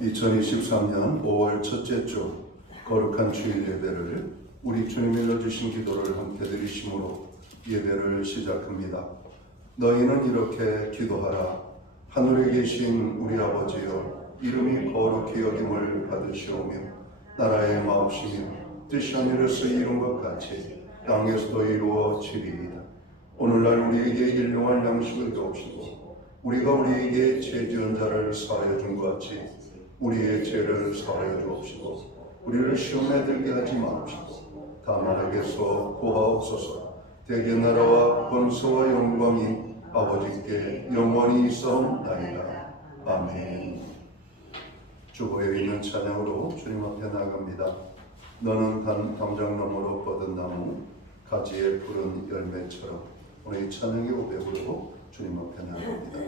2023년 5월 첫째 주 거룩한 주일 예배를 우리 주님이 넣어주신 기도를 함께 드리심으로 예배를 시작합니다. 너희는 이렇게 기도하라. 하늘에 계신 우리 아버지여, 이름이 거룩히 여김을 받으시오며 나라의 마옵시며 뜻이 하늘에서 이룬 것 같이 땅에서도 이루어지리이다. 오늘날 우리에게 일용할 양식을 주옵시고 우리가 우리에게 죄 지은 자를 사하여 준 것 같이 우리의 죄를 사하여 주옵시고 우리를 시험에 들게 하지 마옵시고 다만 악에서 구하옵소서. 대개 나라와 권세와 영광이 아버지께 영원히 있사옵나이다. 아멘. 주보에 있는 찬양으로 주님 앞에 나갑니다. 너는 담장 너머로 뻗은 나무 가지에 푸른 열매처럼. 오늘 이 찬양의 고백으로 주님 앞에 나갑니다.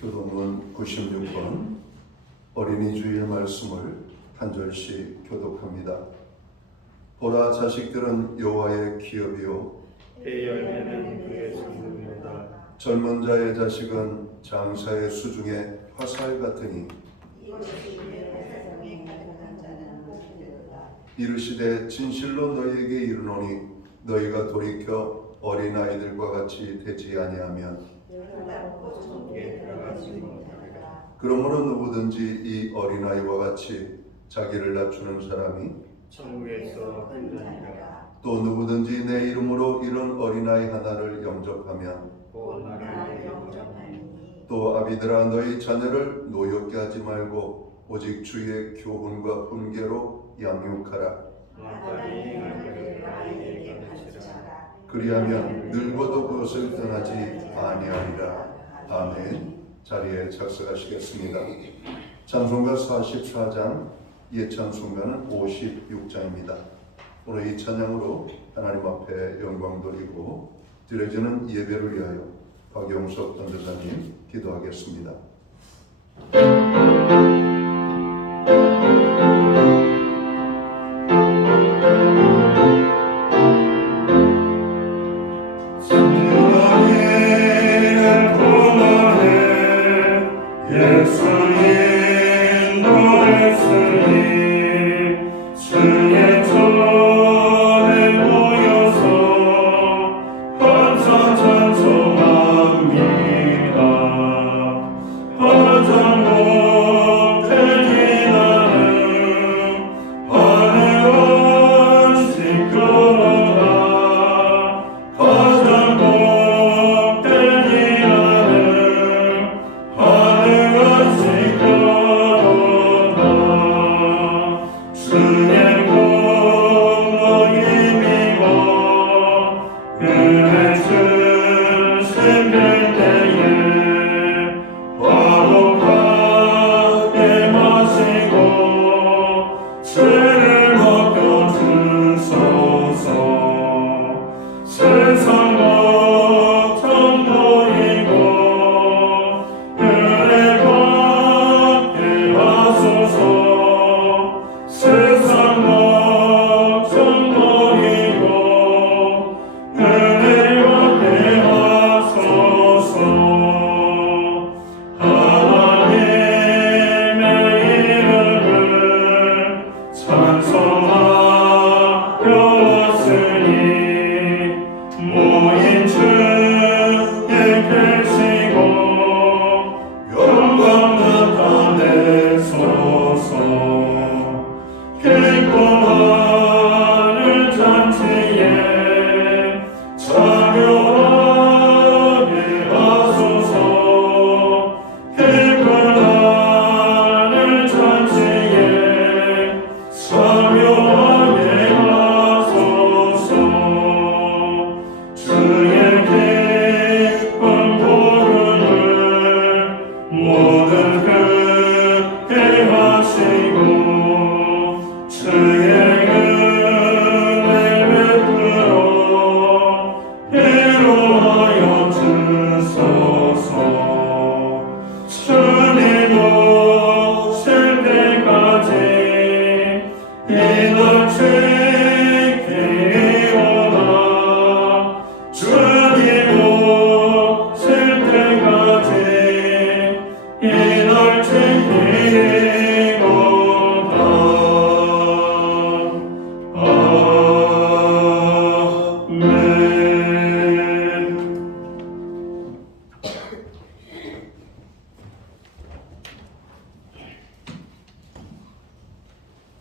교독문 96번 어린이 주일 말씀을 한 절씩 교독합니다. 보라, 자식들은 여호와의 기업이요 그 열매는 그의 성품이로다. 젊은 자의 자식은 장사의 수중에 화살 같으니 이르시되 진실로 너희에게 이르노니 너희가 돌이켜 어린아이들과 같이 되지 아니하면 그러므로 누구든지 이 어린아이와 같이 자기를 낮추는 사람이 천국에서 혼자니라. 또 누구든지 내 이름으로 이런 어린아이 하나를 영접하면 또 아비들아, 너희 자녀를 노엽게 하지 말고 오직 주의 교훈과 훈계로 양육하라. 그리하면 늙어도 그것을 떠나지 아니하리라. 아멘. 자리에 착석하시겠습니다. 찬송가 44장, 예찬송가는 56장입니다. 오늘 이 찬양으로 하나님 앞에 영광 돌리고 드려지는 예배를 위하여 박영석 전도사님 기도하겠습니다. 예수님 노래쓰니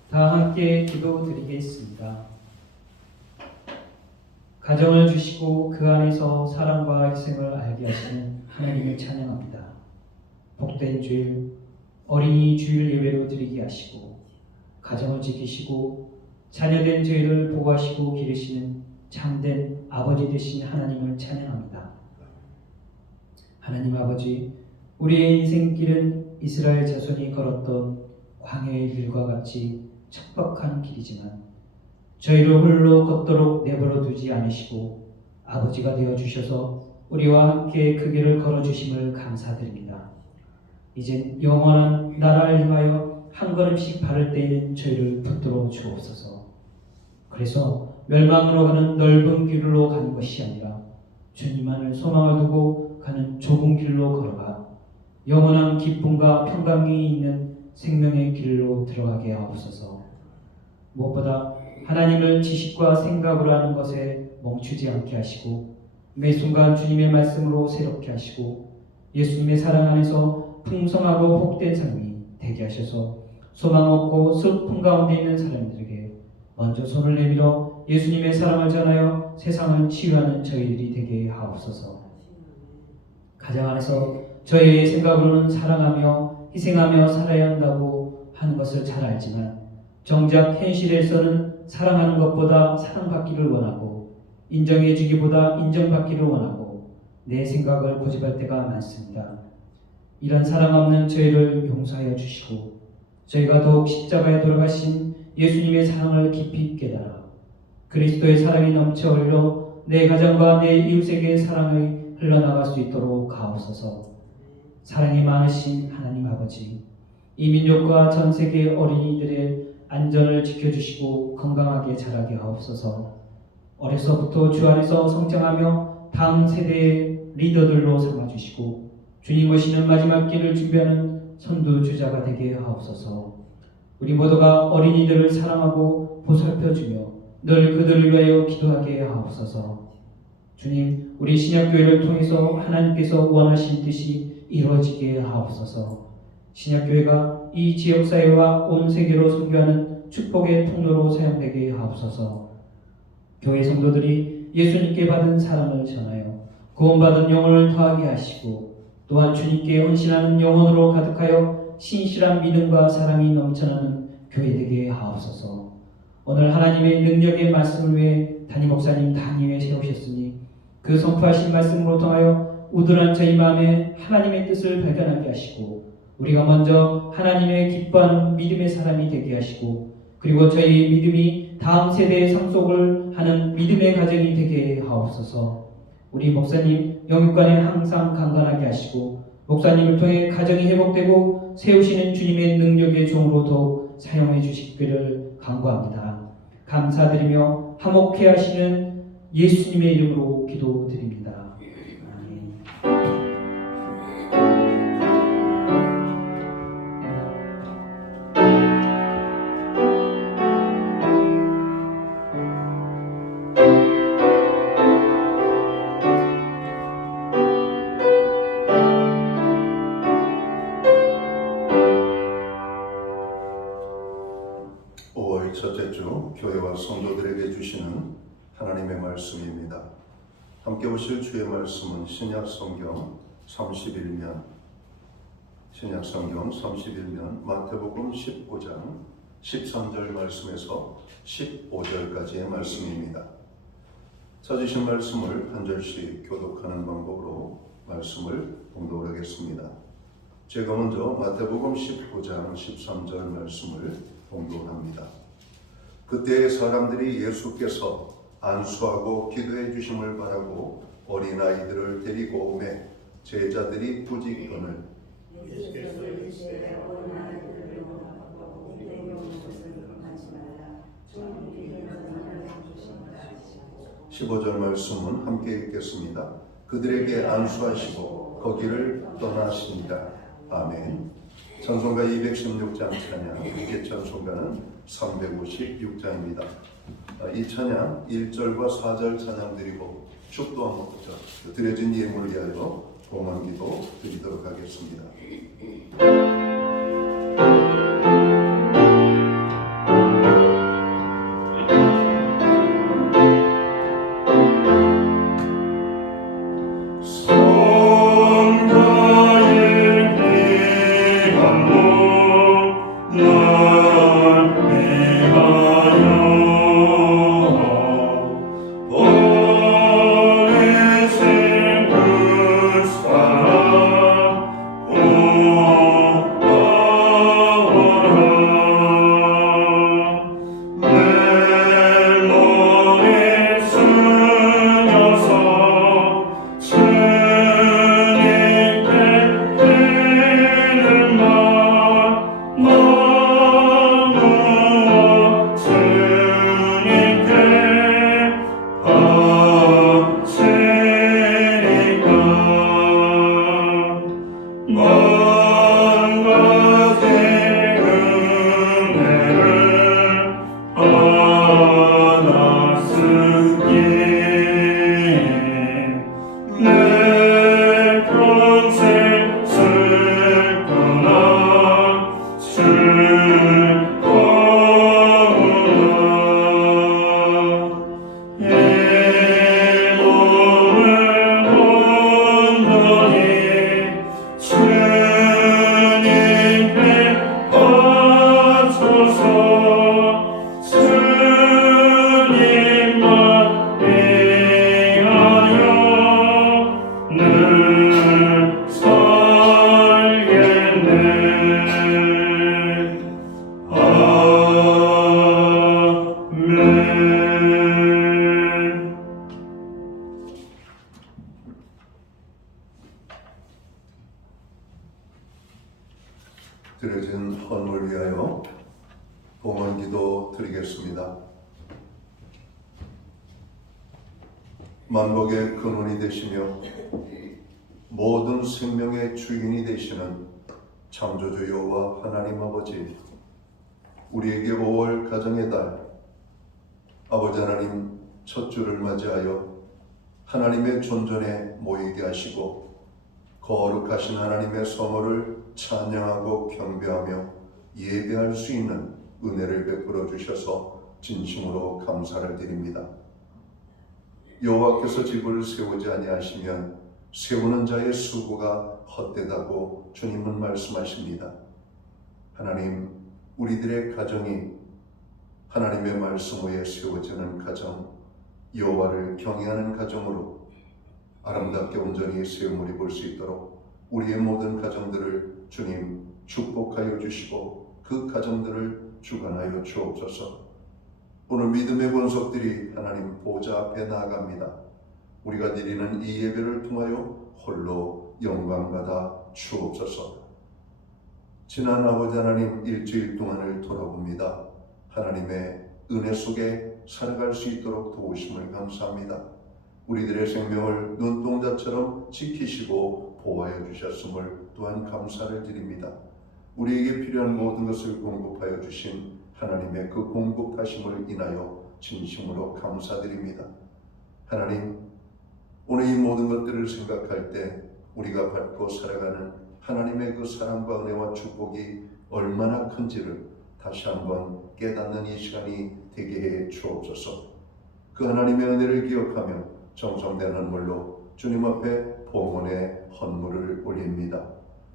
다 함께 기도드리겠습니다. 가정을 주시고 그 안에서 사랑과 희생을 알게 하시는 하나님을 찬양합니다. 복된 주일, 어린이 주일 예배로 드리게 하시고 가정을 지키시고 자녀된 저희를 보호하시고 기르시는 참된 아버지 되신 하나님을 찬양합니다. 하나님 아버지, 우리의 인생길은 이스라엘 자손이 걸었던 광야의 길과 같이 척박한 길이지만 저희를 홀로 걷도록 내버려 두지 않으시고 아버지가 되어 주셔서 우리와 함께 그 길을 걸어 주심을 감사드립니다. 이젠 영원한 나라를 향하여 한 걸음씩 발을 떼는 저희를 붙들어 주옵소서. 그래서 멸망으로 가는 넓은 길로 가는 것이 아니라 주님만을 소망을 두고 가는 좁은 길로 걸어가 영원한 기쁨과 평강이 있는 생명의 길로 들어가게 하옵소서. 무엇보다 하나님을 지식과 생각으로 하는 것에 멈추지 않게 하시고 매 순간 주님의 말씀으로 새롭게 하시고 예수님의 사랑 안에서 풍성하고 복된 삶이 되게 하셔서 소망 없고 슬픔 가운데 있는 사람들에게 먼저 손을 내밀어 예수님의 사랑을 전하여 세상을 치유하는 저희들이 되게 하옵소서. 가정 안에서 저희의 생각으로는 사랑하며 희생하며 살아야 한다고 하는 것을 잘 알지만 정작 현실에서는 사랑하는 것보다 사랑받기를 원하고 인정해주기보다 인정받기를 원하고 내 생각을 고집할 때가 많습니다. 이런 사랑 없는 저희를 용서하여 주시고 저희가 더욱 십자가에 돌아가신 예수님의 사랑을 깊이 깨달아 그리스도의 사랑이 넘쳐 흘러 내 가정과 내 이웃에게 사랑이 흘러나갈 수 있도록 하옵소서. 사랑이 많으신 하나님 아버지, 이 민족과 전 세계 어린이들의 안전을 지켜주시고 건강하게 자라게 하옵소서. 어려서부터 주 안에서 성장하며 다음 세대의 리더들로 삼아주시고 주님 오시는 마지막 길을 준비하는 선두주자가 되게 하옵소서. 우리 모두가 어린이들을 사랑하고 보살펴주며 늘 그들을 위하여 기도하게 하옵소서. 주님, 우리 신약교회를 통해서 하나님께서 원하신 뜻이 이루어지게 하옵소서. 신약교회가 이 지역사회와 온 세계로 선교하는 축복의 통로로 사용되게 하옵소서. 교회 성도들이 예수님께 받은 사랑을 전하여 구원받은 영혼을 더하게 하시고 또한 주님께 헌신하는 영혼으로 가득하여 신실한 믿음과 사랑이 넘쳐나는 교회 되게 하옵소서. 오늘 하나님의 능력의 말씀을 위해 담임 목사님 단임에 세우셨으니 그 선포하신 말씀으로 통하여 우둔한 저희 마음에 하나님의 뜻을 발견하게 하시고 우리가 먼저 하나님의 기뻐하는 믿음의 사람이 되게 하시고 그리고 저희의 믿음이 다음 세대의 상속을 하는 믿음의 가정이 되게 하옵소서. 우리 목사님 영육간에 항상 강건하게 하시고 목사님을 통해 가정이 회복되고 세우시는 주님의 능력의 종으로 더욱 사용해 주시기를 간구합니다. 감사드리며 화목케 하시는 예수님의 이름으로 기도드립니다. 아멘. 첫째 주 교회와 성도들에게 주시는 하나님의 말씀입니다. 함께 보실 주의 말씀은 신약 성경 31면 마태복음 15장 13절 말씀에서 15절까지의 말씀입니다. 찾으신 말씀을 한 절씩 교독하는 방법으로 말씀을 봉독하겠습니다. 제가 먼저 마태복음 19장 13절 말씀을 봉독합니다. 그때 사람들이 예수께서 안수하고 기도해 주심을 바라고 어린아이들을 데리고 오매 제자들이 부지건을 예수께서 이르시되 어린아이들을 용납하고 기대에 오는 것을 금하지 말라. 종들이 너희를 주시니라. 15절 말씀은 함께 읽겠습니다. 그들에게 안수하시고 거기를 떠나시니라. 아멘. 찬송가 216장 찬양, 이게 찬송가는 356장입니다. 이 찬양 1절과 4절 찬양 드리고 축도 한번 드려진 예물을 위하여 봉헌기도 드리도록 하겠습니다. 봉헌기도 드리겠습니다. 만복의 근원이 되시며 모든 생명의 주인이 되시는 창조주 여호와 하나님 아버지, 우리에게 5월 가정의 달 아버지 하나님 첫 주를 맞이하여 하나님의 존전에 모이게 하시고 거룩하신 하나님의 성호를 찬양하고 경배하며 예배할 수 있는 은혜를 베풀어 주셔서 진심으로 감사를 드립니다. 여호와께서 집을 세우지 아니하시면 세우는 자의 수고가 헛되다고 주님은 말씀하십니다. 하나님, 우리들의 가정이 하나님의 말씀 위에 세워지는 가정, 여호와를 경외하는 가정으로 아름답게 온전히 세움을 입을 수 있도록 우리의 모든 가정들을 주님 축복하여 주시고 그 가정들을 주관하여 주옵소서. 오늘 믿음의 권속들이 하나님 보좌 앞에 나아갑니다. 우리가 드리는 이 예배를 통하여 홀로 영광받아 주옵소서. 지난 아버지 하나님 일주일 동안을 돌아봅니다. 하나님의 은혜 속에 살아갈 수 있도록 도우심을 감사합니다. 우리들의 생명을 눈동자처럼 지키시고 보호하여 주셨음을 또한 감사를 드립니다. 우리에게 필요한 모든 것을 공급하여 주신 하나님의 그 공급하심을 인하여 진심으로 감사드립니다. 하나님, 오늘 이 모든 것들을 생각할 때 우리가 받고 살아가는 하나님의 그 사랑과 은혜와 축복이 얼마나 큰지를 다시 한번 깨닫는 이 시간이 되게 해 주옵소서. 그 하나님의 은혜를 기억하며 정성된 헌물로 주님 앞에 봉헌의 헌물을 올립니다.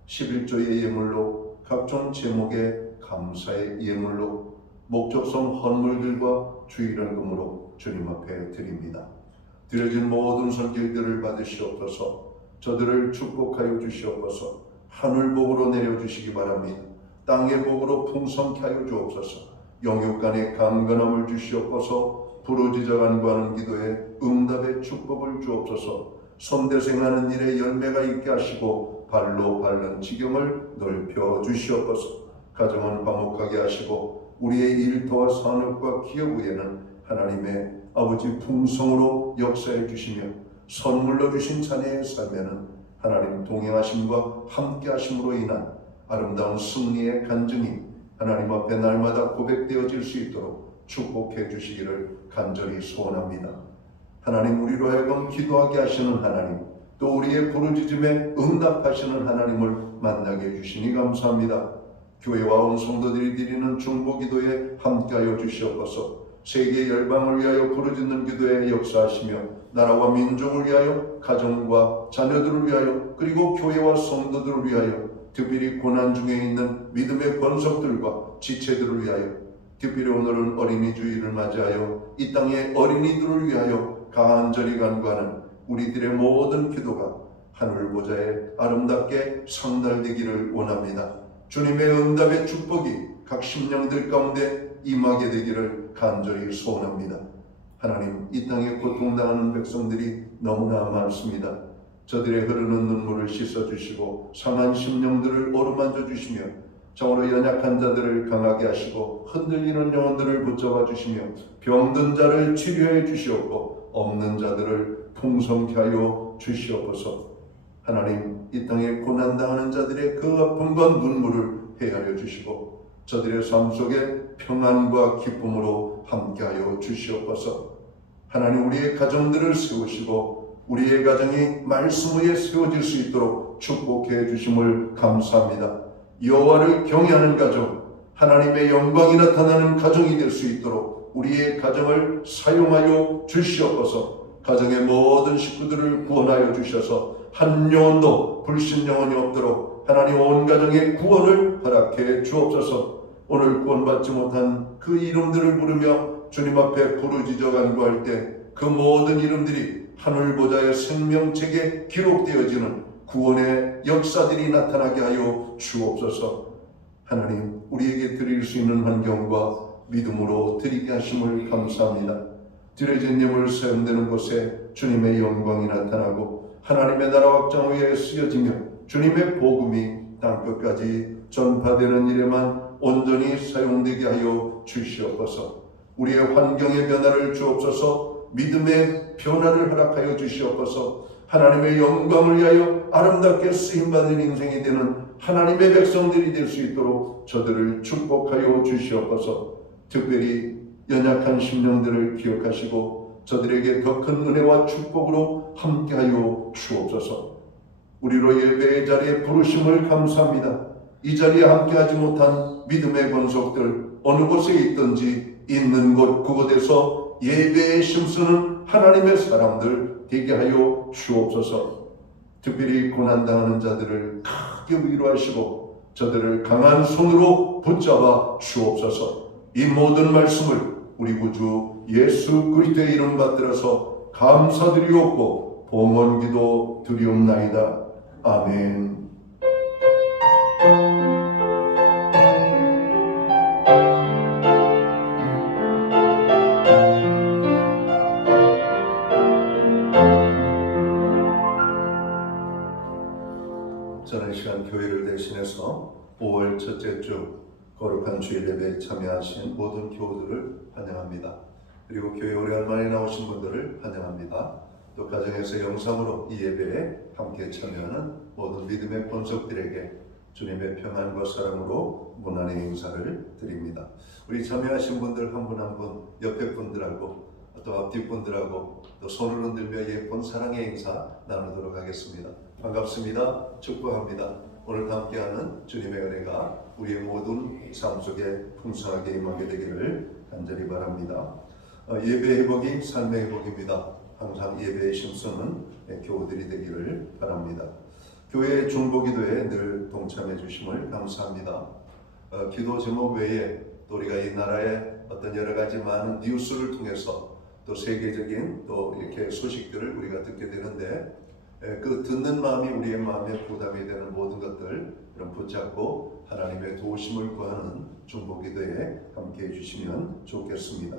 11조의 예물로 각종 제목의 감사의 예물로 목적성 헌물들과 주일헌금으로 주님 앞에 드립니다. 드려진 모든 손길들을 받으시옵소서. 저들을 축복하여 주시옵소서. 하늘 복으로 내려주시기 바랍니다. 땅의 복으로 풍성케 하여 주옵소서. 영육간의 강건함을 주시옵소서. 부르짖어 간구하는 기도에 응답의 축복을 주옵소서. 손대생하는 일에 열매가 있게 하시고 발로 밟는 지경을 넓혀 주시옵소서. 가정은 화목하게 하시고 우리의 일터와 산업과 기업 위에는 하나님의 아버지 풍성으로 역사해 주시며 선물로 주신 자녀의 삶에는 하나님 동행하심과 함께 하심으로 인한 아름다운 승리의 간증이 하나님 앞에 날마다 고백되어질 수 있도록 축복해 주시기를 간절히 소원합니다. 하나님, 우리로 하여금 기도하게 하시는 하나님, 또 우리의 부르짖음에 응답하시는 하나님을 만나게 해주시니 감사합니다. 교회와 온 성도들이 드리는 중보기도에 함께하여 주시옵소서. 세계 열방을 위하여 부르짖는 기도에 역사하시며 나라와 민족을 위하여, 가정과 자녀들을 위하여, 그리고 교회와 성도들을 위하여, 특별히 고난 중에 있는 믿음의 권속들과 지체들을 위하여, 특별히 오늘은 어린이 주일을 맞이하여 이 땅의 어린이들을 위하여 간절히 간구하는 우리들의 모든 기도가 하늘 보좌에 아름답게 상달되기를 원합니다. 주님의 응답의 축복이 각 심령들 가운데 임하게 되기를 간절히 소원합니다. 하나님, 이 땅에 고통당하는 백성들이 너무나 많습니다. 저들의 흐르는 눈물을 씻어주시고 상한 심령들을 어루만져 주시며 정으로 연약한 자들을 강하게 하시고 흔들리는 영혼들을 붙잡아 주시며 병든 자를 치료해 주시옵고 없는 자들을 풍성케 하여 주시옵소서. 하나님, 이 땅에 고난당하는 자들의 그 아픔과 눈물을 헤아려 주시고 저들의 삶 속에 평안과 기쁨으로 함께하여 주시옵소서. 하나님, 우리의 가정들을 세우시고 우리의 가정이 말씀 위에 세워질 수 있도록 축복해 주심을 감사합니다. 여호와를 경외하는 가정, 하나님의 영광이 나타나는 가정이 될 수 있도록 우리의 가정을 사용하여 주시옵소서. 가정의 모든 식구들을 구원하여 주셔서 한 영혼도 불신 영혼이 없도록 하나님 온 가정의 구원을 허락해 주옵소서. 오늘 구원받지 못한 그 이름들을 부르며 주님 앞에 부르짖어 간구할 때 그 모든 이름들이 하늘 보좌의 생명책에 기록되어지는 구원의 역사들이 나타나게 하여 주옵소서. 하나님, 우리에게 드릴 수 있는 환경과 믿음으로 드리게 하심을 감사합니다. 드려진 예물 사용되는 곳에 주님의 영광이 나타나고 하나님의 나라 확장 위에 쓰여지며 주님의 복음이 땅끝까지 전파되는 일에만 온전히 사용되게 하여 주시옵소서. 우리의 환경의 변화를 주옵소서. 믿음의 변화를 허락하여 주시옵소서. 하나님의 영광을 위하여 아름답게 쓰임받는 인생이 되는 하나님의 백성들이 될 수 있도록 저들을 축복하여 주시옵소서. 특별히 연약한 심령들을 기억하시고 저들에게 더 큰 은혜와 축복으로 함께하여 주옵소서. 우리로 예배의 자리에 부르심을 감사합니다. 이 자리에 함께하지 못한 믿음의 권속들 어느 곳에 있든지 있는 곳 그곳에서 예배에 힘쓰는 하나님의 사람들 되게 하여 주옵소서. 특별히 고난당하는 자들을 크게 위로하시고 저들을 강한 손으로 붙잡아 주옵소서. 이 모든 말씀을 우리 구주 예수 그리스도의 이름 받들어서 감사드리옵고 봉헌기도 드리옵나이다. 아멘. 저는 이 시간 교회를 대신해서 5월 첫째 주 거룩한 주일 예배에 참여하신 모든 교우들을 환영합니다. 그리고 교회 오래 만에 나오신 분들을 환영합니다. 또 가정에서 영상으로 이 예배에 함께 참여하는 모든 믿음의 본속들에게 주님의 평안과 사랑으로 문안의 인사를 드립니다. 우리 참여하신 분들 한 분 한 분 옆에 분들하고 또 앞뒤 분들하고 또 손을 흔들며 예쁜 사랑의 인사 나누도록 하겠습니다. 반갑습니다. 축복합니다. 오늘 함께하는 주님의 은혜가 우리의 모든 삶 속에 풍성하게 임하게 되기를 간절히 바랍니다. 예배 회복이 삶의 회복입니다. 항상 예배에 힘쓰는 교우들이 되기를 바랍니다. 교회 중보기도에 늘 동참해 주심을 감사합니다. 기도 제목 외에 또 우리가 이 나라의 어떤 여러 가지 많은 뉴스를 통해서 또 세계적인 또 이렇게 소식들을 우리가 듣게 되는데 그 듣는 마음이 우리의 마음에 부담이 되는 모든 것들 그럼 붙잡고 하나님의 도우심을 구하는 중보기도에 함께해 주시면 좋겠습니다.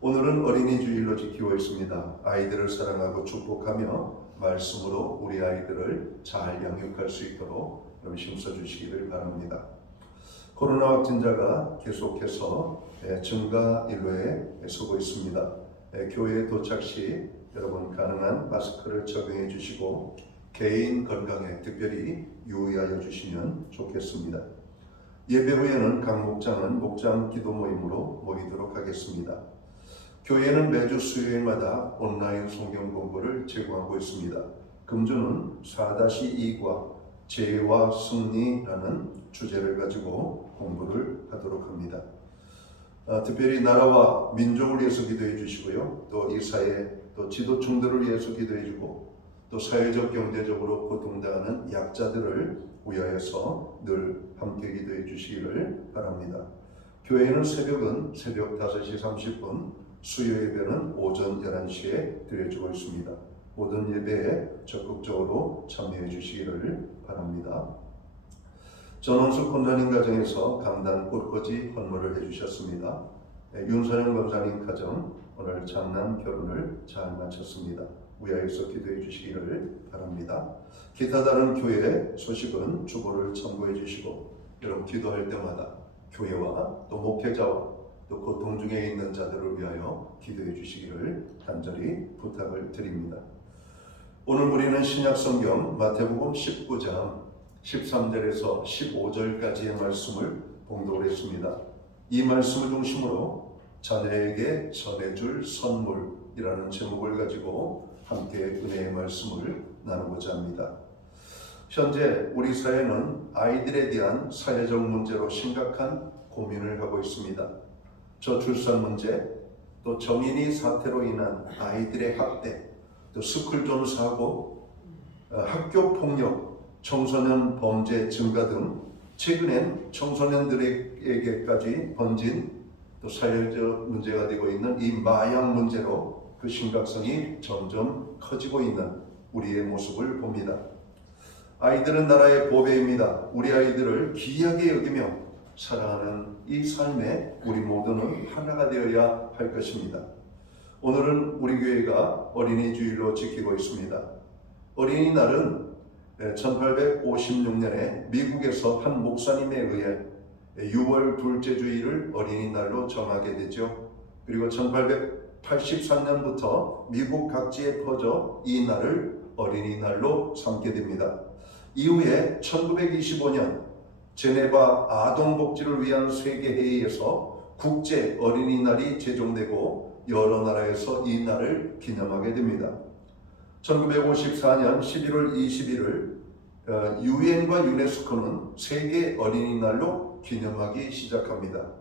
오늘은 어린이 주일로 지키고 있습니다. 아이들을 사랑하고 축복하며 말씀으로 우리 아이들을 잘 양육할 수 있도록 여러분 힘써 주시기를 바랍니다. 코로나 확진자가 계속해서 증가 일로에 서고 있습니다. 교회에 도착 시 여러분 가능한 마스크를 적용해 주시고 개인 건강에 특별히 유의하여 주시면 좋겠습니다. 예배 후에는 각 목장은 목장 기도 모임으로 모이도록 하겠습니다. 교회는 매주 수요일마다 온라인 성경 공부를 제공하고 있습니다. 금주는 4-2과 죄와 승리라는 주제를 가지고 공부를 하도록 합니다. 특별히 나라와 민족을 위해서 기도해 주시고요. 또 이 사회 또 지도층들을 위해서 기도해 주고 또 사회적 경제적으로 고통당하는 약자들을 위하여서 늘 함께 기도해 주시기를 바랍니다. 교회는 새벽은 새벽 5시 30분, 수요 예배는 오전 11시에 드려지고 있습니다. 모든 예배에 적극적으로 참여해 주시기를 바랍니다. 전원수 권사님 가정에서 강단 꽃꽂이 헌물을 해주셨습니다. 윤선영 권사님 가정 오늘 장남 결혼을 잘 마쳤습니다. 위하여서 기도해 주시기를 바랍니다. 기타 다른 교회 소식은 주보를 참고해 주시고 여러분 기도할 때마다 교회와 또 목회자와 또 고통 중에 있는 자들을 위하여 기도해 주시기를 간절히 부탁을 드립니다. 오늘 우리는 신약성경 마태복음 19장 13절에서 15절까지의 말씀을 봉독을 했습니다. 이 말씀을 중심으로 자녀에게 전해줄 선물이라는 제목을 가지고 함께 은혜의 말씀을 나누고자 합니다. 현재 우리 사회는 아이들에 대한 사회적 문제로 심각한 고민을 하고 있습니다. 저출산 문제, 또 정인이 사태로 인한 아이들의 학대, 또 스쿨존 사고, 학교 폭력, 청소년 범죄 증가 등 최근엔 청소년들에게까지 번진 또 사회적 문제가 되고 있는 이 마약 문제로 그 심각성이 점점 커지고 있는 우리의 모습을 봅니다. 아이들은 나라의 보배입니다. 우리 아이들을 귀하게 여기며 사랑하는 이 삶에 우리 모두는 하나가 되어야 할 것입니다. 오늘은 우리 교회가 어린이 주일로 지키고 있습니다. 어린이날은 1856년에 미국에서 한 목사님에 의해 6월 둘째 주일을 어린이날로 정하게 되죠. 그리고 1883년부터 미국 각지에 퍼져 이 날을 어린이날로 삼게 됩니다. 이후에 1925년 제네바 아동복지를 위한 세계회의에서 국제 어린이날이 제정되고 여러 나라에서 이 날을 기념하게 됩니다. 1954년 11월 20일을 유엔과 유네스코는 세계 어린이날로 기념하기 시작합니다.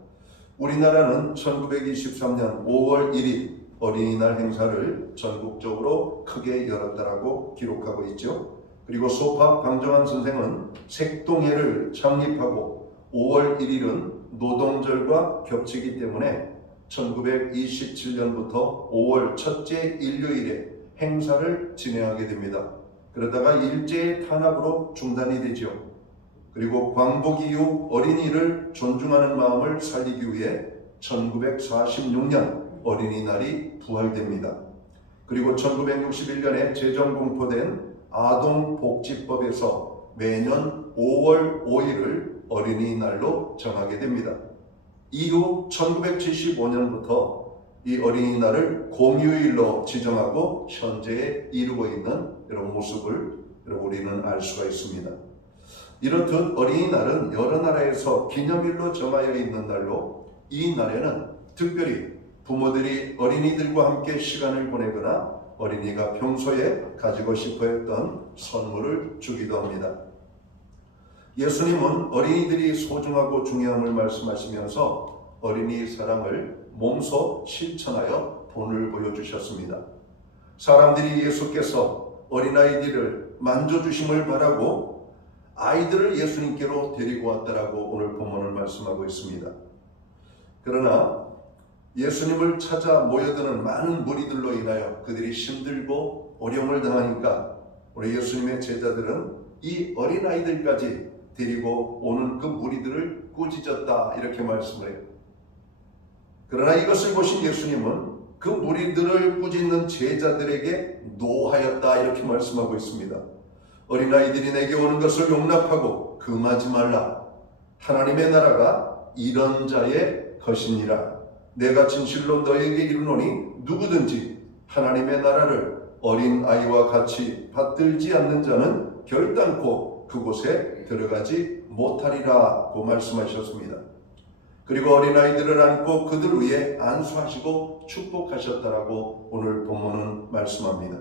우리나라는 1923년 5월 1일 어린이날 행사를 전국적으로 크게 열었다라고 기록하고 있죠. 그리고 소파 방정환 선생은 색동회를 창립하고 5월 1일은 노동절과 겹치기 때문에 1927년부터 5월 첫째 일요일에 행사를 진행하게 됩니다. 그러다가 일제의 탄압으로 중단이 되죠. 그리고 광복 이후 어린이를 존중하는 마음을 살리기 위해 1946년 어린이날이 부활됩니다. 그리고 1961년에 제정 공포된 아동복지법에서 매년 5월 5일을 어린이날로 정하게 됩니다. 이후 1975년부터 이 어린이날을 공휴일로 지정하고 현재 이루고 있는 이런 모습을 우리는 알 수가 있습니다. 이렇듯 어린이날은 여러 나라에서 기념일로 정하여 있는 날로 이 날에는 특별히 부모들이 어린이들과 함께 시간을 보내거나 어린이가 평소에 가지고 싶어 했던 선물을 주기도 합니다. 예수님은 어린이들이 소중하고 중요함을 말씀하시면서 어린이 사랑을 몸소 실천하여 본을 보여주셨습니다. 사람들이 예수께서 어린아이들을 만져주심을 바라고 아이들을 예수님께로 데리고 왔다라고 오늘 본문을 말씀하고 있습니다. 그러나 예수님을 찾아 모여드는 많은 무리들로 인하여 그들이 힘들고 어려움을 당하니까 우리 예수님의 제자들은 이 어린아이들까지 데리고 오는 그 무리들을 꾸짖었다 이렇게 말씀을 해요. 그러나 이것을 보신 예수님은 그 무리들을 꾸짖는 제자들에게 노하였다 이렇게 말씀하고 있습니다. 어린아이들이 내게 오는 것을 용납하고 금하지 말라. 하나님의 나라가 이런 자의 것이니라. 내가 진실로 너에게 이르노니 누구든지 하나님의 나라를 어린아이와 같이 받들지 않는 자는 결단코 그곳에 들어가지 못하리라고 말씀하셨습니다. 그리고 어린아이들을 안고 그들 위에 안수하시고 축복하셨다라고 오늘 본문은 말씀합니다.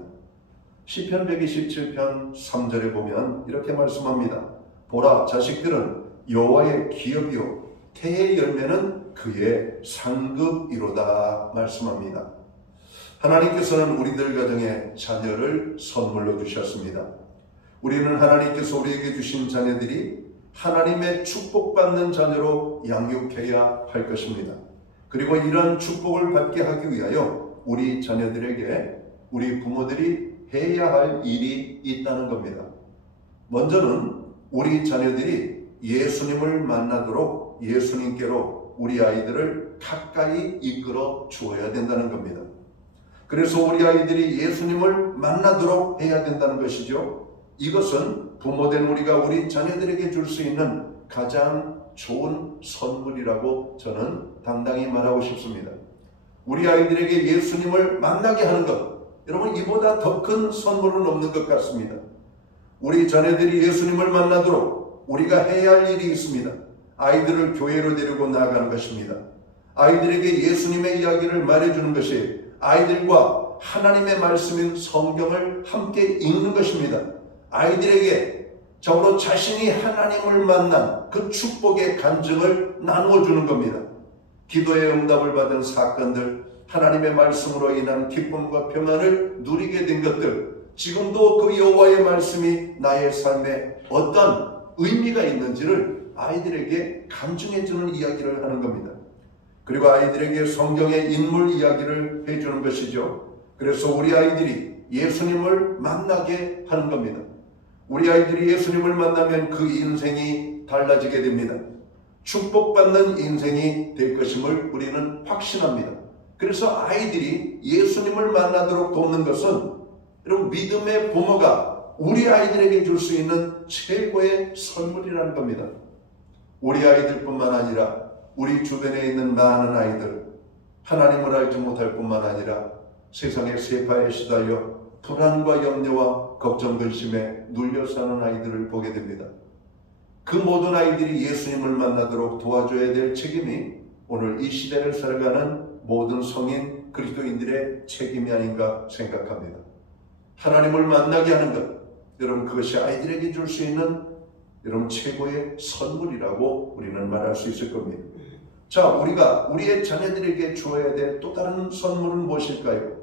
시편 127편 3절에 보면 이렇게 말씀합니다. 보라, 자식들은 여호와의 기업이요 태의 열매는 그의 상급이로다 말씀합니다. 하나님께서는 우리들 가정에 자녀를 선물로 주셨습니다. 우리는 하나님께서 우리에게 주신 자녀들이 하나님의 축복받는 자녀로 양육해야 할 것입니다. 그리고 이러한 축복을 받게 하기 위하여 우리 자녀들에게 우리 부모들이 해야 할 일이 있다는 겁니다. 먼저는 우리 자녀들이 예수님을 만나도록 예수님께로 우리 아이들을 가까이 이끌어 주어야 된다는 겁니다. 그래서 우리 아이들이 예수님을 만나도록 해야 된다는 것이죠. 이것은 부모된 우리가 우리 자녀들에게 줄 수 있는 가장 좋은 선물이라고 저는 당당히 말하고 싶습니다. 우리 아이들에게 예수님을 만나게 하는 것, 여러분 이보다 더 큰 선물은 없는 것 같습니다. 우리 자녀들이 예수님을 만나도록 우리가 해야 할 일이 있습니다. 아이들을 교회로 데리고 나아가는 것입니다. 아이들에게 예수님의 이야기를 말해주는 것이 아이들과 하나님의 말씀인 성경을 함께 읽는 것입니다. 아이들에게 적어도 자신이 하나님을 만난 그 축복의 간증을 나누어 주는 겁니다. 기도의 응답을 받은 사건들, 하나님의 말씀으로 인한 기쁨과 평안을 누리게 된 것들, 지금도 그 여호와의 말씀이 나의 삶에 어떤 의미가 있는지를 아이들에게 간증해 주는 이야기를 하는 겁니다. 그리고 아이들에게 성경의 인물 이야기를 해주는 것이죠. 그래서 우리 아이들이 예수님을 만나게 하는 겁니다. 우리 아이들이 예수님을 만나면 그 인생이 달라지게 됩니다. 축복받는 인생이 될 것임을 우리는 확신합니다. 그래서 아이들이 예수님을 만나도록 돕는 것은 여러분 믿음의 부모가 우리 아이들에게 줄 수 있는 최고의 선물이라는 겁니다. 우리 아이들뿐만 아니라 우리 주변에 있는 많은 아이들, 하나님을 알지 못할 뿐만 아니라 세상의 세파에 시달려 불안과 염려와 걱정 근심에 눌려 사는 아이들을 보게 됩니다. 그 모든 아이들이 예수님을 만나도록 도와줘야 될 책임이 오늘 이 시대를 살아가는 모든 성인 그리스도인들의 책임이 아닌가 생각합니다. 하나님을 만나게 하는 것, 여러분 그것이 아이들에게 줄 수 있는 여러분 최고의 선물이라고 우리는 말할 수 있을 겁니다. 자, 우리가 우리의 자녀들에게 주어야 될 또 다른 선물은 무엇일까요?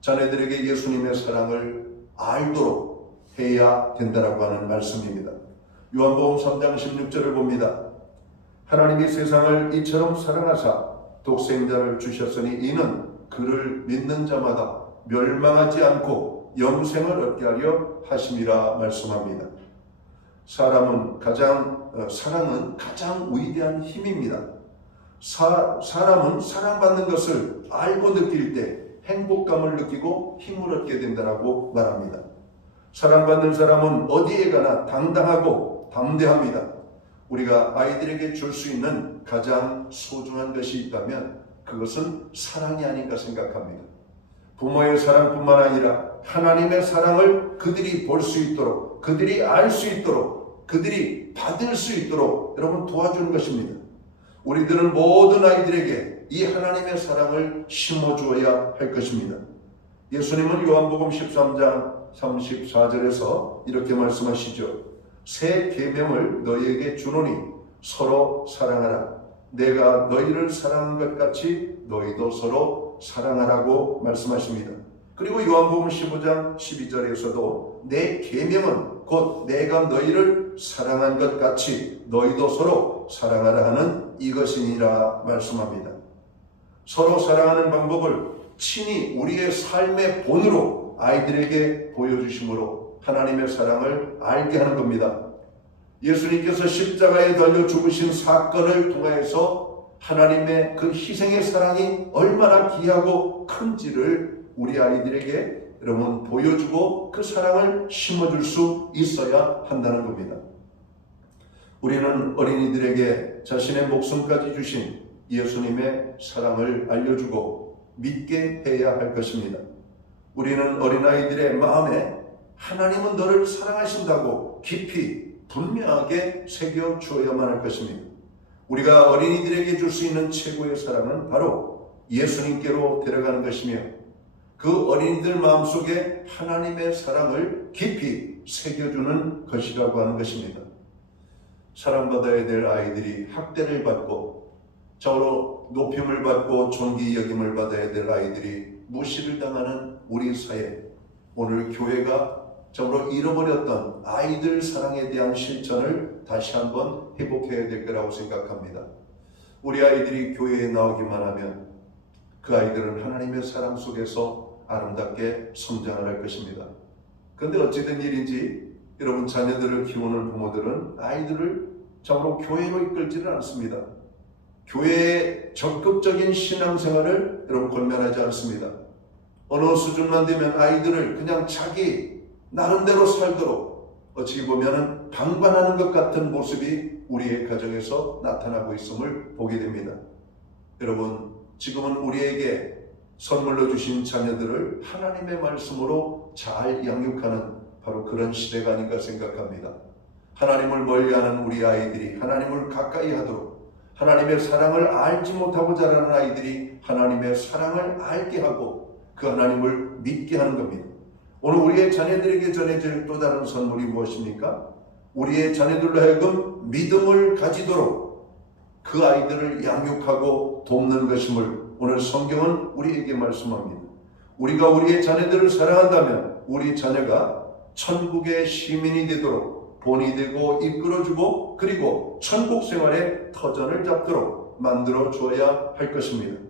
자녀들에게 예수님의 사랑을 알도록 해야 된다라고 하는 말씀입니다. 요한복음 3장 16절을 봅니다. 하나님이 세상을 이처럼 사랑하사 독생자를 주셨으니 이는 그를 믿는 자마다 멸망하지 않고 영생을 얻게 하려 하심이라 말씀합니다. 사랑은 가장 위대한 힘입니다. 사람은 사랑받는 것을 알고 느낄 때 행복감을 느끼고 힘을 얻게 된다고 말합니다. 사랑받는 사람은 어디에 가나 당당하고 담대합니다. 우리가 아이들에게 줄 수 있는 가장 소중한 것이 있다면 그것은 사랑이 아닌가 생각합니다. 부모의 사랑뿐만 아니라 하나님의 사랑을 그들이 볼 수 있도록, 그들이 알 수 있도록, 그들이 받을 수 있도록 여러분 도와주는 것입니다. 우리들은 모든 아이들에게 이 하나님의 사랑을 심어주어야 할 것입니다. 예수님은 요한복음 13장 34절에서 이렇게 말씀하시죠. 새 계명을 너희에게 주노니 서로 사랑하라. 내가 너희를 사랑한 것 같이 너희도 서로 사랑하라고 말씀하십니다. 그리고 요한복음 15장 12절에서도 내 계명은 곧 내가 너희를 사랑한 것 같이 너희도 서로 사랑하라 하는 이것이니라 말씀합니다. 서로 사랑하는 방법을 친히 우리의 삶의 본으로 아이들에게 보여주심으로 하나님의 사랑을 알게 하는 겁니다. 예수님께서 십자가에 달려 죽으신 사건을 통해서 하나님의 그 희생의 사랑이 얼마나 귀하고 큰지를 우리 아이들에게 여러분 보여주고 그 사랑을 심어줄 수 있어야 한다는 겁니다. 우리는 어린이들에게 자신의 목숨까지 주신 예수님의 사랑을 알려주고 믿게 해야 할 것입니다. 우리는 어린아이들의 마음에 하나님은 너를 사랑하신다고 깊이 분명하게 새겨주어야만 할 것입니다. 우리가 어린이들에게 줄 수 있는 최고의 사랑은 바로 예수님께로 데려가는 것이며 그 어린이들 마음속에 하나님의 사랑을 깊이 새겨주는 것이라고 하는 것입니다. 사랑받아야 될 아이들이 학대를 받고 저로 높임을 받고 존귀 여김을 받아야 될 아이들이 무시를 당하는 우리 사회, 오늘 교회가 저로 잃어버렸던 아이들 사랑에 대한 실천을 다시 한번 회복해야 될 거라고 생각합니다. 우리 아이들이 교회에 나오기만 하면 그 아이들은 하나님의 사랑 속에서 아름답게 성장을 할 것입니다. 그런데 어찌된 일인지 여러분 자녀들을 키우는 부모들은 아이들을 참으로 교회로 이끌지는 않습니다. 교회의 적극적인 신앙생활을 여러분 권면하지 않습니다. 어느 수준만 되면 아이들을 그냥 자기 나름대로 살도록 어찌 보면 방관하는 것 같은 모습이 우리의 가정에서 나타나고 있음을 보게 됩니다. 여러분 지금은 우리에게 선물로 주신 자녀들을 하나님의 말씀으로 잘 양육하는 바로 그런 시대가 아닌가 생각합니다. 하나님을 멀리하는 우리 아이들이 하나님을 가까이 하도록 하나님의 사랑을 알지 못하고 자라는 아이들이 하나님의 사랑을 알게 하고 그 하나님을 믿게 하는 겁니다. 오늘 우리의 자녀들에게 전해질 또 다른 선물이 무엇입니까? 우리의 자녀들로 하여금 믿음을 가지도록 그 아이들을 양육하고 돕는 것임을 오늘 성경은 우리에게 말씀합니다. 우리가 우리의 자녀들을 사랑한다면 우리 자녀가 천국의 시민이 되도록 본이 되고 이끌어주고 그리고 천국 생활의 터전을 잡도록 만들어 주어야 할 것입니다.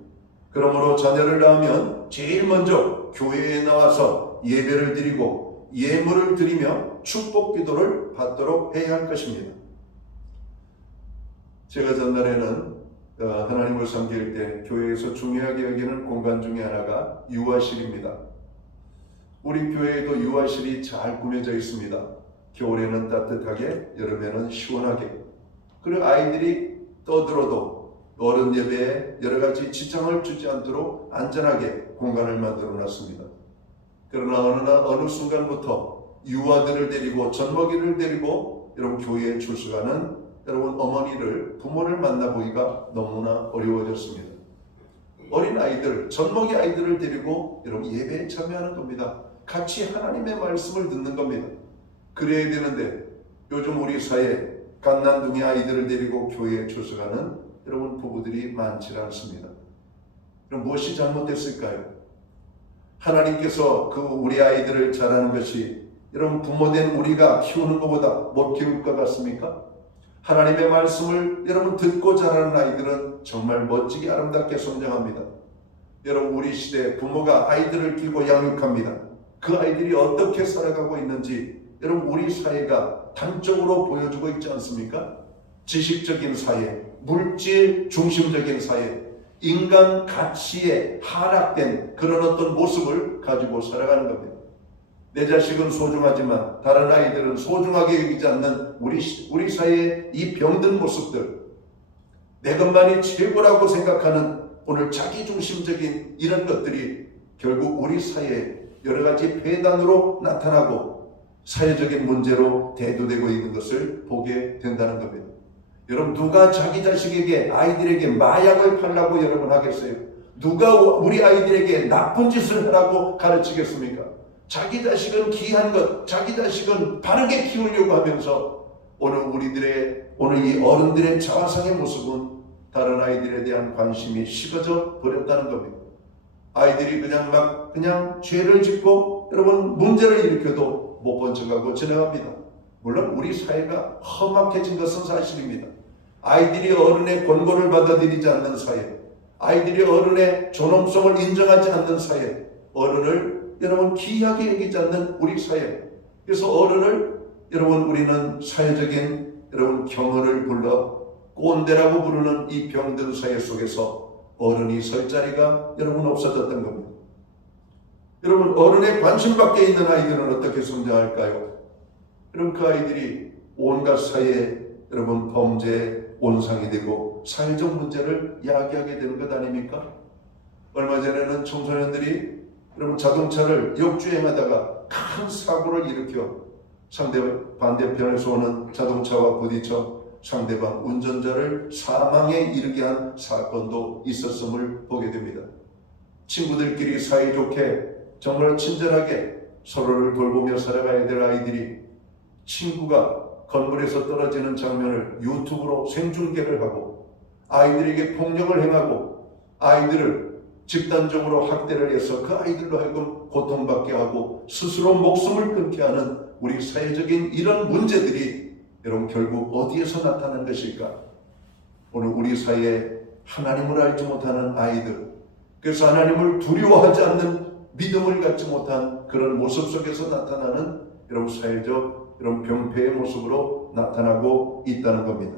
그러므로 자녀를 낳으면 제일 먼저 교회에 나와서 예배를 드리고 예물을 드리며 축복 기도를 받도록 해야 할 것입니다. 제가 전날에는 하나님을 섬길 때 교회에서 중요하게 여기는 공간 중에 하나가 유아실입니다. 우리 교회에도 유아실이 잘 꾸며져 있습니다. 겨울에는 따뜻하게, 여름에는 시원하게. 그리고 아이들이 떠들어도 어른 예배에 여러 가지 지장을 주지 않도록 안전하게 공간을 만들어 놨습니다. 그러나 어느 순간부터 유아들을 데리고 젖먹이를 데리고 여러분 교회에 출석하는 여러분 어머니를 부모를 만나보기가 너무나 어려워졌습니다. 어린 아이들, 젖먹이 아이들을 데리고 여러분 예배에 참여하는 겁니다. 같이 하나님의 말씀을 듣는 겁니다. 그래야 되는데 요즘 우리 사회에 갓난둥이 아이들을 데리고 교회에 출석하는 여러분 부부들이 많지 않습니다. 그럼 무엇이 잘못됐을까요? 하나님께서 그 우리 아이들을 자라는 것이 여러분 부모된 우리가 키우는 것보다 못 키울 것 같습니까? 하나님의 말씀을 여러분 듣고 자라는 아이들은 정말 멋지게 아름답게 성장합니다. 여러분 우리 시대 부모가 아이들을 키우고 양육합니다. 그 아이들이 어떻게 살아가고 있는지 여러분 우리 사회가 단적으로 보여주고 있지 않습니까? 지식적인 사회, 물질 중심적인 사회, 인간 가치에 하락된 그런 어떤 모습을 가지고 살아가는 겁니다. 내 자식은 소중하지만 다른 아이들은 소중하게 여기지 않는 우리 사회의 이 병든 모습들, 내 것만이 최고라고 생각하는 오늘 자기중심적인 이런 것들이 결국 우리 사회에 여러 가지 폐단으로 나타나고 사회적인 문제로 대두되고 있는 것을 보게 된다는 겁니다. 여러분 누가 자기 자식에게 아이들에게 마약을 팔라고 여러분 하겠어요? 누가 우리 아이들에게 나쁜 짓을 하라고 가르치겠습니까? 자기 자식은 귀한 것, 자기 자식은 바르게 키우려고 하면서 오늘 이 어른들의 자화상의 모습은 다른 아이들에 대한 관심이 식어져 버렸다는 겁니다. 아이들이 그냥 죄를 짓고 여러분 문제를 일으켜도 못 본 척하고 지나갑니다. 물론 우리 사회가 험악해진 것은 사실입니다. 아이들이 어른의 권고를 받아들이지 않는 사회, 아이들이 어른의 존엄성을 인정하지 않는 사회, 어른을 여러분 귀하게 여기지 않는 우리 사회. 그래서 어른을 여러분 우리는 사회적인 여러분 경어를 불러 꼰대라고 부르는 이 병든 사회 속에서 어른이 설 자리가 여러분 없어졌던 겁니다. 여러분 어른의 관심 밖에 있는 아이들은 어떻게 성장할까요? 그럼 그 아이들이 온갖 사회에 여러분 범죄의 온상이 되고 사회적 문제를 야기하게 되는 것 아닙니까? 얼마 전에는 청소년들이 여러분 자동차를 역주행하다가 큰 사고를 일으켜 반대편에서 오는 자동차와 부딪혀 상대방 운전자를 사망에 이르게 한 사건도 있었음을 보게 됩니다. 친구들끼리 사이좋게 정말 친절하게 서로를 돌보며 살아가야 될 아이들이 친구가 건물에서 떨어지는 장면을 유튜브로 생중계를 하고 아이들에게 폭력을 행하고 아이들을 집단적으로 학대를 해서 그 아이들로 하여금 고통받게 하고 스스로 목숨을 끊게 하는 우리 사회적인 이런 문제들이 여러분 결국 어디에서 나타나는 것일까? 오늘 우리 사회에 하나님을 알지 못하는 아이들, 그래서 하나님을 두려워하지 않는 믿음을 갖지 못한 그런 모습 속에서 나타나는 여러분 사회적 이런 병폐의 모습으로 나타나고 있다는 겁니다.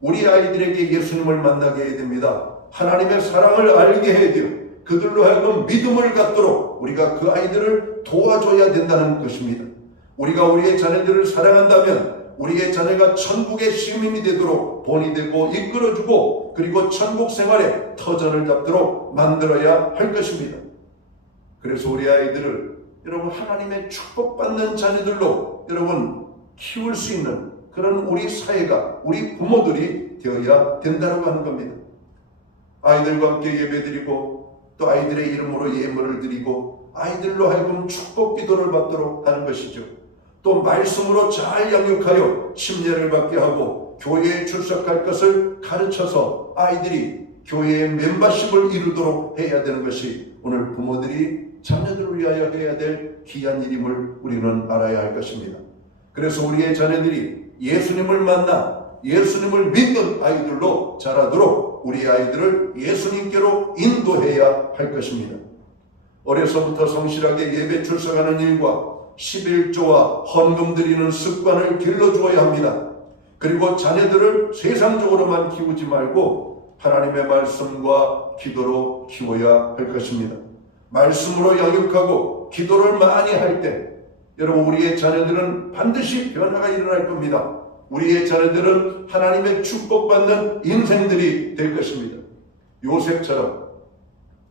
우리 아이들에게 예수님을 만나게 해야 됩니다. 하나님의 사랑을 알게 해야 돼요. 그들로 하여금 믿음을 갖도록 우리가 그 아이들을 도와줘야 된다는 것입니다. 우리가 우리의 자녀들을 사랑한다면 우리의 자녀가 천국의 시민이 되도록 본이 되고 이끌어주고 그리고 천국 생활에 터전을 잡도록 만들어야 할 것입니다. 그래서 우리 아이들을 여러분 하나님의 축복받는 자녀들로 여러분 키울 수 있는 그런 우리 사회가 우리 부모들이 되어야 된다고 하는 겁니다. 아이들과 함께 예배드리고 또 아이들의 이름으로 예물을 드리고 아이들로 하여금 축복 기도를 받도록 하는 것이죠. 또 말씀으로 잘 양육하여 침례를 받게 하고 교회에 출석할 것을 가르쳐서 아이들이 교회의 멤버십을 이루도록 해야 되는 것이 오늘 부모들이 자녀들을 위하여 해야 될 귀한 일임을 우리는 알아야 할 것입니다. 그래서 우리의 자녀들이 예수님을 만나 예수님을 믿는 아이들로 자라도록 우리 아이들을 예수님께로 인도해야 할 것입니다. 어려서부터 성실하게 예배 출석하는 일과 11조와 헌금 드리는 습관을 길러주어야 합니다. 그리고 자녀들을 세상적으로만 키우지 말고 하나님의 말씀과 기도로 키워야 할 것입니다. 말씀으로 양육하고 기도를 많이 할 때 여러분 우리의 자녀들은 반드시 변화가 일어날 겁니다. 우리의 자녀들은 하나님의 축복받는 인생들이 될 것입니다. 요셉처럼,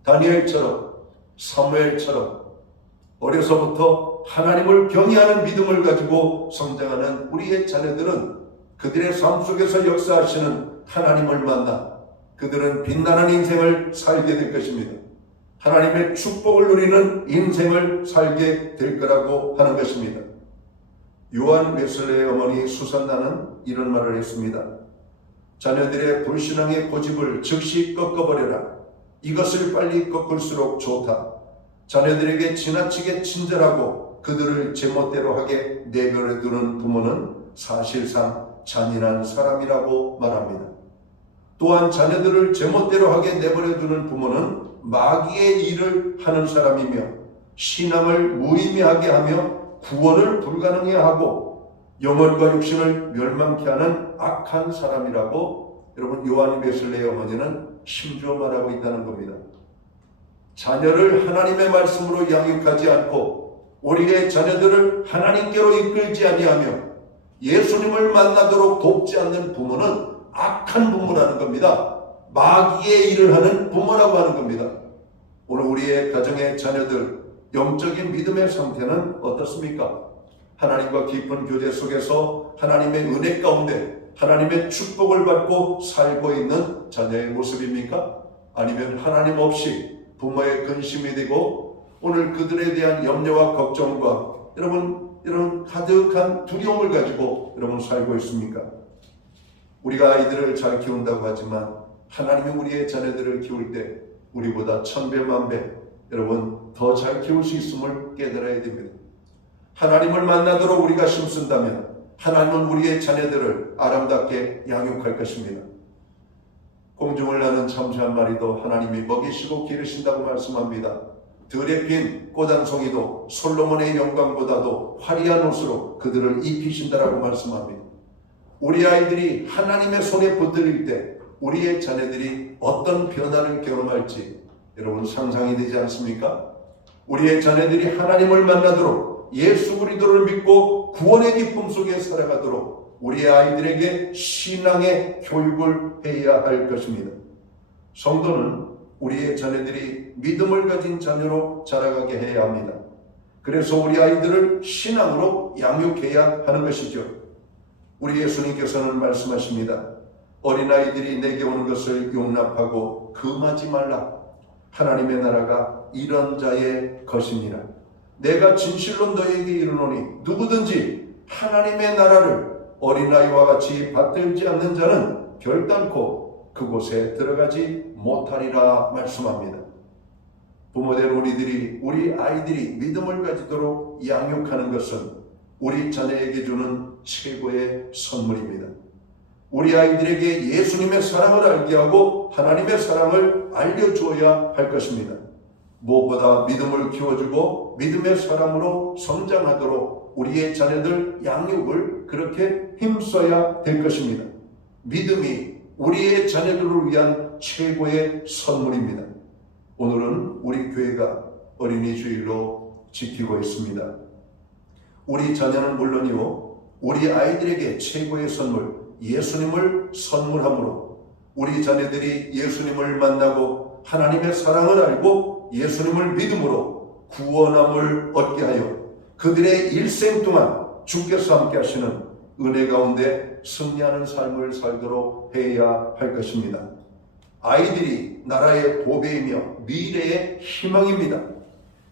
다니엘처럼, 사무엘처럼 어려서부터 하나님을 경외하는 믿음을 가지고 성장하는 우리의 자녀들은 그들의 삶 속에서 역사하시는 하나님을 만나 그들은 빛나는 인생을 살게 될 것입니다. 하나님의 축복을 누리는 인생을 살게 될 거라고 하는 것입니다. 요한 웨슬레의 어머니 수산나는 이런 말을 했습니다. 자녀들의 불신앙의 고집을 즉시 꺾어버려라. 이것을 빨리 꺾을수록 좋다. 자녀들에게 지나치게 친절하고 그들을 제멋대로 하게 내버려 두는 부모는 사실상 잔인한 사람이라고 말합니다. 또한 자녀들을 제멋대로 하게 내버려 두는 부모는 마귀의 일을 하는 사람이며 신앙을 무의미하게 하며 구원을 불가능해 하고 영혼과 육신을 멸망케 하는 악한 사람이라고 여러분 요한 웨슬레의 어머니는 심주어 말하고 있다는 겁니다. 자녀를 하나님의 말씀으로 양육하지 않고 우리의 자녀들을 하나님께로 이끌지 아니하며 예수님을 만나도록 돕지 않는 부모는 악한 부모라는 겁니다. 마귀의 일을 하는 부모라고 하는 겁니다. 오늘 우리의 가정의 자녀들 영적인 믿음의 상태는 어떻습니까? 하나님과 깊은 교제 속에서 하나님의 은혜 가운데 하나님의 축복을 받고 살고 있는 자녀의 모습입니까? 아니면 하나님 없이 부모의 근심이 되고 오늘 그들에 대한 염려와 걱정과 여러분 이런 가득한 두려움을 가지고 여러분 살고 있습니까? 우리가 아이들을 잘 키운다고 하지만 하나님이 우리의 자녀들을 키울 때 우리보다 1000배 만배 여러분 더 잘 키울 수 있음을 깨달아야 됩니다. 하나님을 만나도록 우리가 힘쓴다면 하나님은 우리의 자녀들을 아름답게 양육할 것입니다. 공중을 나는 참새 한 마리도 하나님이 먹이시고 기르신다고 말씀합니다. 들에 핀 꽃단송이도 솔로몬의 영광보다도 화려한 옷으로 그들을 입히신다라고 말씀합니다. 우리 아이들이 하나님의 손에 붙들릴 때 우리의 자녀들이 어떤 변화를 경험할지 여러분 상상이 되지 않습니까? 우리의 자녀들이 하나님을 만나도록 예수 그리스도를 믿고 구원의 기쁨 속에 살아가도록 우리 아이들에게 신앙의 교육을 해야 할 것입니다. 성도는 우리의 자녀들이 믿음을 가진 자녀로 자라가게 해야 합니다. 그래서 우리 아이들을 신앙으로 양육해야 하는 것이죠. 우리 예수님께서는 말씀하십니다. 어린아이들이 내게 오는 것을 용납하고 금하지 말라. 하나님의 나라가 이런 자의 것이니라. 내가 진실로 너에게 이르노니 누구든지 하나님의 나라를 어린아이와 같이 받들지 않는 자는 결단코 그곳에 들어가지 못하리라 말씀합니다. 부모된 우리들이 우리 아이들이 믿음을 가지도록 양육하는 것은 우리 자녀에게 주는 최고의 선물입니다. 우리 아이들에게 예수님의 사랑을 알게 하고 하나님의 사랑을 알려주어야 할 것입니다. 무엇보다 믿음을 키워주고 믿음의 사람으로 성장하도록 우리의 자녀들 양육을 그렇게 힘써야 될 것입니다. 믿음이 우리의 자녀들을 위한 최고의 선물입니다. 오늘은 우리 교회가 어린이 주일로 지키고 있습니다. 우리 자녀는 물론이요, 우리 아이들에게 최고의 선물, 예수님을 선물함으로 우리 자녀들이 예수님을 만나고 하나님의 사랑을 알고 예수님을 믿음으로 구원함을 얻게 하여 그들의 일생 동안 주께서 함께 하시는 은혜 가운데 승리하는 삶을 살도록 해야 할 것입니다. 아이들이 나라의 보배이며 미래의 희망입니다.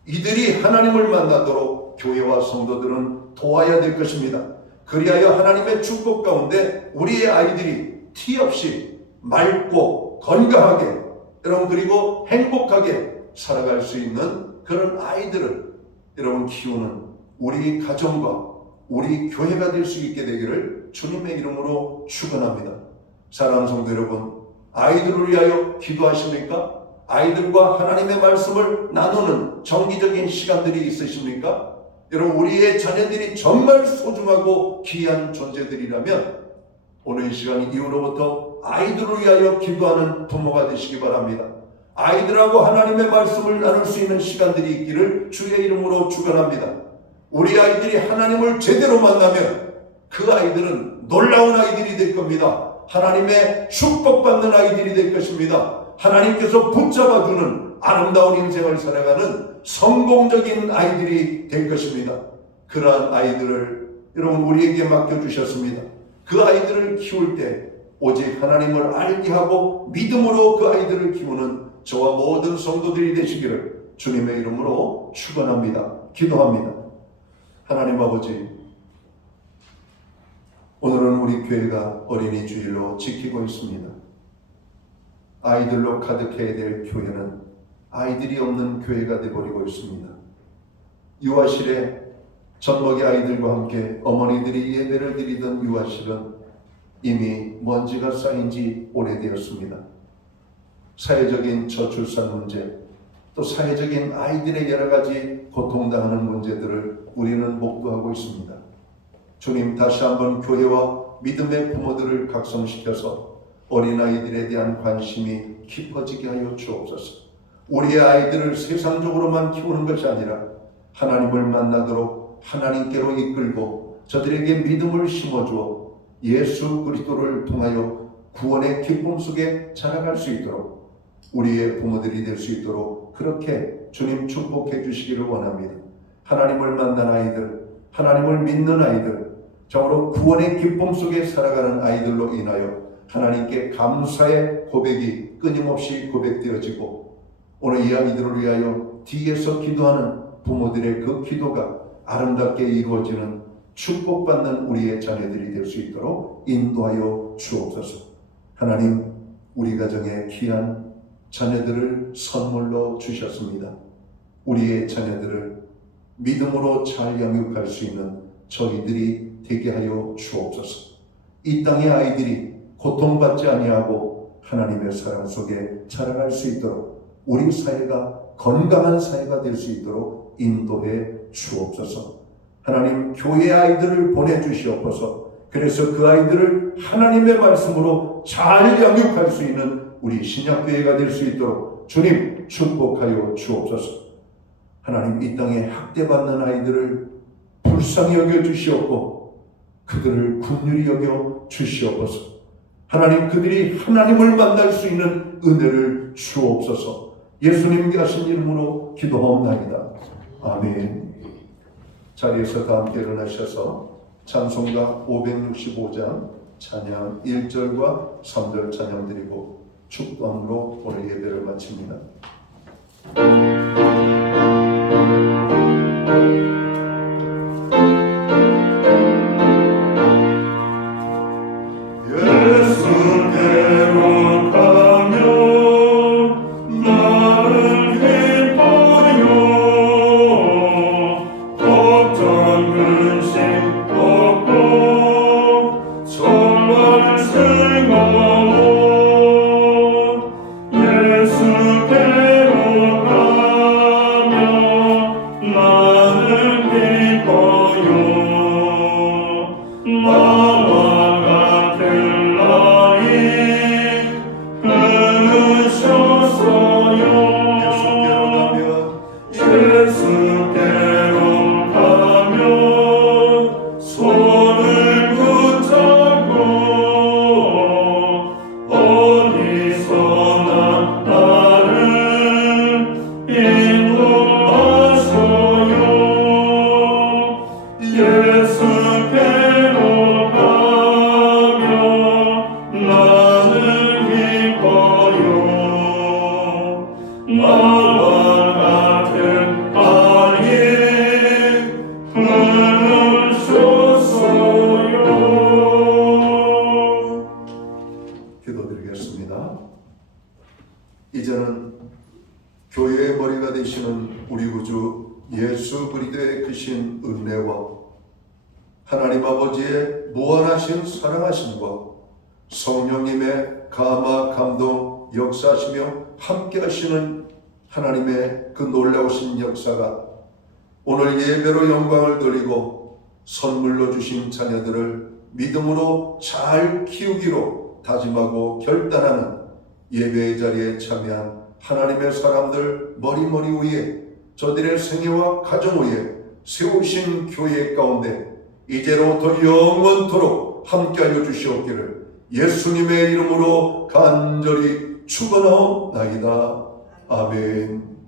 이들이 하나님을 만나도록 교회와 성도들은 도와야 될 것입니다. 그리하여 하나님의 축복 가운데 우리의 아이들이 티 없이 맑고 건강하게 여러분 그리고 행복하게 살아갈 수 있는 그런 아이들을 여러분 키우는 우리 가정과 우리 교회가 될 수 있게 되기를 주님의 이름으로 축원합니다. 사랑하는 성도 여러분, 아이들을 위하여 기도하십니까? 아이들과 하나님의 말씀을 나누는 정기적인 시간들이 있으십니까? 여러분 우리의 자녀들이 정말 소중하고 귀한 존재들이라면 오늘 이 시간 이후로부터 아이들을 위하여 기도하는 부모가 되시기 바랍니다. 아이들하고 하나님의 말씀을 나눌 수 있는 시간들이 있기를 주의 이름으로 축원합니다. 우리 아이들이 하나님을 제대로 만나면 그 아이들은 놀라운 아이들이 될 겁니다. 하나님의 축복받는 아이들이 될 것입니다. 하나님께서 붙잡아주는 아름다운 인생을 살아가는 성공적인 아이들이 될 것입니다. 그러한 아이들을 여러분 우리에게 맡겨주셨습니다. 그 아이들을 키울 때 오직 하나님을 알게 하고 믿음으로 그 아이들을 키우는 저와 모든 성도들이 되시기를 주님의 이름으로 축원합니다. 기도합니다. 하나님 아버지, 오늘은 우리 교회가 어린이 주일로 지키고 있습니다. 아이들로 가득해야 될 교회는 아이들이 없는 교회가 되어버리고 있습니다. 유아실에 젖먹이 아이들과 함께 어머니들이 예배를 드리던 유아실은 이미 먼지가 쌓인 지 오래되었습니다. 사회적인 저출산 문제, 또 사회적인 아이들의 여러 가지 고통당하는 문제들을 우리는 목도하고 있습니다. 주님, 다시 한번 교회와 믿음의 부모들을 각성시켜서 어린아이들에 대한 관심이 깊어지게 하여 주옵소서. 우리의 아이들을 세상적으로만 키우는 것이 아니라 하나님을 만나도록 하나님께로 이끌고 저들에게 믿음을 심어주어 예수 그리스도를 통하여 구원의 기쁨 속에 자라갈 수 있도록 우리의 부모들이 될 수 있도록 그렇게 주님 축복해 주시기를 원합니다. 하나님을 만난 아이들, 하나님을 믿는 아이들, 정말로 구원의 기쁨 속에 살아가는 아이들로 인하여 하나님께 감사의 고백이 끊임없이 고백되어지고 오늘 이 아이들을 위하여 뒤에서 기도하는 부모들의 그 기도가 아름답게 이루어지는 축복받는 우리의 자녀들이 될 수 있도록 인도하여 주옵소서. 하나님, 우리 가정에 귀한 자녀들을 선물로 주셨습니다. 우리의 자녀들을 믿음으로 잘 양육할 수 있는 저희들이 되게 하여 주옵소서. 이 땅의 아이들이 고통받지 아니하고 하나님의 사랑 속에 자라갈 수 있도록 우리 사회가 건강한 사회가 될 수 있도록 인도해 주옵소서. 하나님, 교회 아이들을 보내주시옵소서. 그래서 그 아이들을 하나님의 말씀으로 잘 양육할 수 있는 우리 신약교회가 될 수 있도록 주님 축복하여 주옵소서. 하나님, 이 땅에 학대받는 아이들을 불쌍히 여겨 주시옵고 그들을 긍휼히 여겨 주시옵소서. 하나님, 그들이 하나님을 만날 수 있는 은혜를 주옵소서. 예수님께 하신 이름으로 기도하옵나이다. 아멘. 자리에서 다 함께 일어나셔서 찬송가 565장 찬양 1절과 3절 찬양 드리고 축도함으로 오늘 예배를 마칩니다. 기도드리겠습니다. 이제는 교회의 머리가 되시는 우리 구주 예수 그리스도의 크신 은혜와 하나님 아버지의 무한하신 사랑하심과 성령님의 감화 감동 역사하시며 함께 하시는 하나님의 그 놀라우신 역사가 오늘 예배로 영광을 돌리고 선물로 주신 자녀들을 믿음으로 잘 키우기로 다짐하고 결단하는 예배의 자리에 참여한 하나님의 사람들 머리머리 위에 저들의 생애와 가정 위에 세우신 교회 가운데 이제로부터 영원토록 함께하여 주시옵기를 예수님의 이름으로 간절히 축원하옵나이다. 아멘.